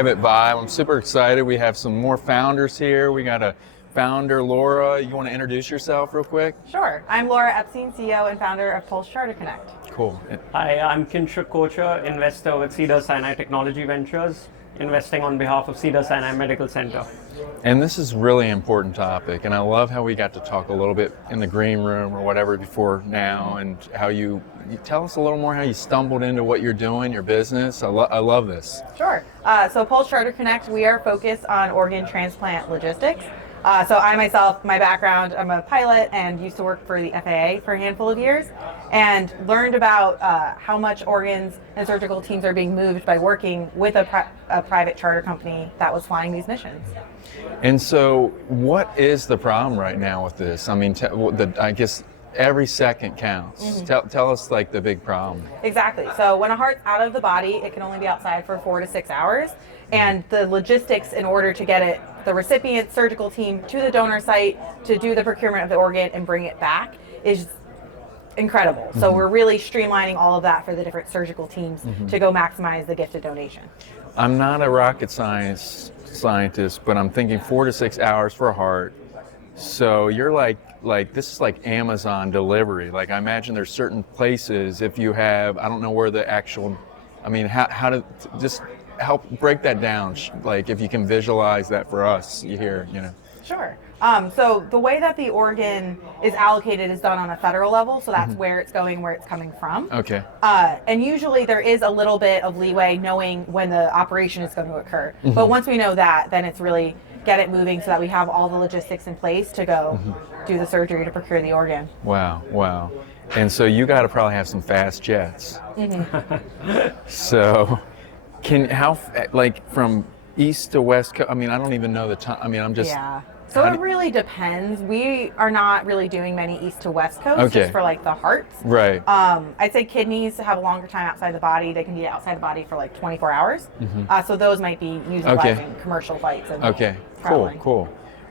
live at Vive. I'm super excited. We have some more founders here. We got a founder, Laura. You want to introduce yourself real quick? Sure. I'm Laura Epstein, CEO and founder of Pulse Charter Connect. Cool. Hi, I'm Kinshuk VIVE, investor with Cedars-Sinai Technology Ventures, investing on behalf of Cedars-Sinai Medical Center. And this is a really important topic, and I love how we got to talk a little bit in the green room or whatever before now, and how you tell us a little more how you stumbled into what you're doing, your business. I love this. Sure. So Pulse Charter Connect, we are focused on organ transplant logistics. So I myself, my background, I'm a pilot and used to work for the FAA for a handful of years, and learned about how much organs and surgical teams are being moved by working with a private charter company that was flying these missions. And so what is the problem right now with this? I mean, I guess every second counts. Mm-hmm. Tell us like the big problem. Exactly. So when a heart's out of the body, it can only be outside for 4 to 6 hours. And the logistics in order to get it, the recipient surgical team to the donor site to do the procurement of the organ and bring it back is incredible. Mm-hmm. So we're really streamlining all of that for the different surgical teams to go maximize the gifted donation. I'm not a rocket scientist, but I'm thinking 4 to 6 hours for a heart. So you're like this is like Amazon delivery. Like I imagine there's certain places if you have, I don't know where the actual, I mean, how to just help break that down. Like if you can visualize that for us here, you know. Sure. So the way that the organ is allocated is done on a federal level, so that's where it's going, where it's coming from. Okay. And usually there is a little bit of leeway knowing when the operation is going to occur. But once we know that, then it's really get it moving so that we have all the logistics in place to go do the surgery to procure the organ. Wow. And so you got to probably have some fast jets. So from east to west coast, I mean, I don't even know the time. I mean, I'm just... Yeah. So it really depends. We are not really doing many east to west coast just for like the hearts. Right. I'd say kidneys have a longer time outside the body. They can be outside the body for like 24 hours. So those might be utilizing commercial flights. And traveling. Cool.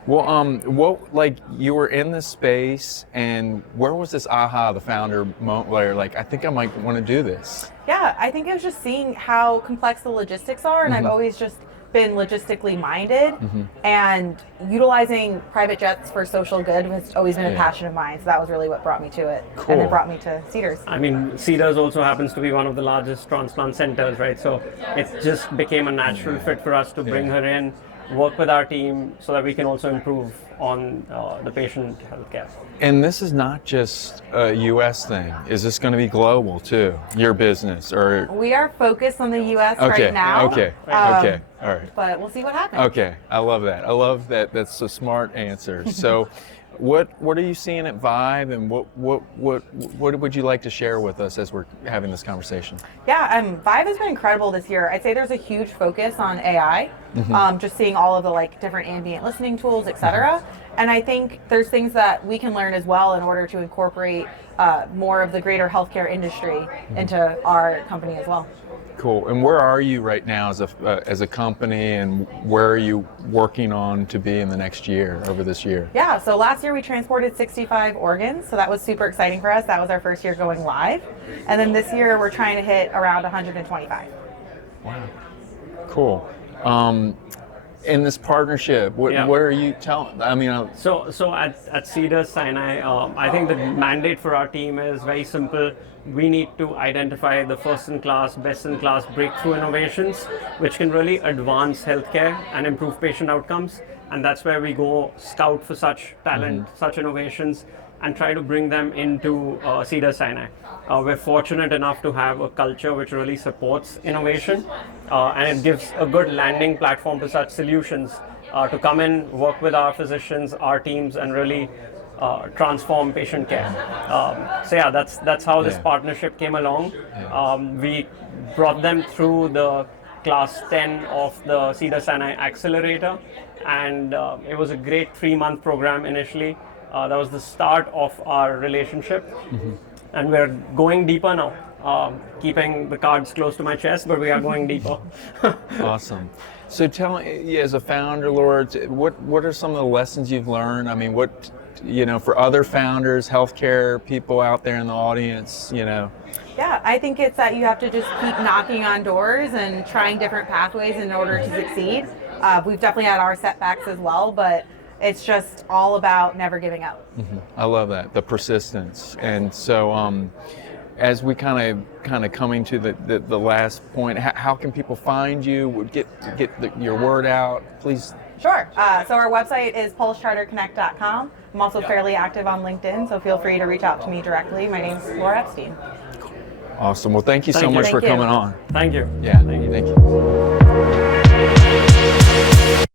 Well, like you were in this space, and where was this aha, the founder moment where you're like, I think I might want to do this? Yeah, I think it was just seeing how complex the logistics are, and I've always just been logistically minded, and utilizing private jets for social good has always been a passion of mine. So that was really what brought me to it, and it brought me to Cedars. I mean, Cedars also happens to be one of the largest transplant centers, right? So it just became a natural fit for us to bring her in, work with our team so that we can also improve on the patient healthcare. And this is not just a U.S. thing. Is this going to be global too? Your business, or we are focused on the U.S. right now. Okay. All right. But we'll see what happens. Okay. I love that. That's a smart answer. So, what are you seeing at Vive, and what would you like to share with us as we're having this conversation? Yeah, Vive has been incredible this year. I'd say there's a huge focus on AI, just seeing all of the like different ambient listening tools, etc. And I think there's things that we can learn as well in order to incorporate more of the greater healthcare industry into our company as well. Cool. And where are you right now as a company, and where are you working on to be in the next year, over this year? Yeah, so last year we transported 65 organs, so that was super exciting for us. That was our first year going live. And then this year we're trying to hit around 125. Wow. Cool. In this partnership, what are you telling? I mean, So at Cedars-Sinai, I think the mandate for our team is very simple. We need to identify the first-in-class, best-in-class breakthrough innovations, which can really advance healthcare and improve patient outcomes. And that's where we go scout for such talent, such innovations, and try to bring them into Cedars-Sinai. We're fortunate enough to have a culture which really supports innovation, and it gives a good landing platform to such solutions to come in, work with our physicians, our teams, and really transform patient care. So yeah, that's how this partnership came along. We brought them through the class 10 of the Cedars-Sinai Accelerator, and it was a great 3-month program initially. That was the start of our relationship, and we're going deeper now. Keeping the cards close to my chest, but we are going deeper. Awesome. So tell me, as a founder, Laura, what are some of the lessons you've learned? I mean, for other founders, healthcare people out there in the audience, Yeah, I think it's that you have to just keep knocking on doors and trying different pathways in order to succeed. We've definitely had our setbacks as well, but it's just all about never giving up. I love that, the persistence. And so as we kind of coming to the last point, how can people find you, get your word out, please? Sure. So our website is pulsecharterconnect.com. I'm also fairly active on LinkedIn, so feel free to reach out to me directly. My name's Laura Epstein. Awesome. Well, thank you so Thank you. much for Thank you. coming on. Thank you. Yeah, Thank you. thank you.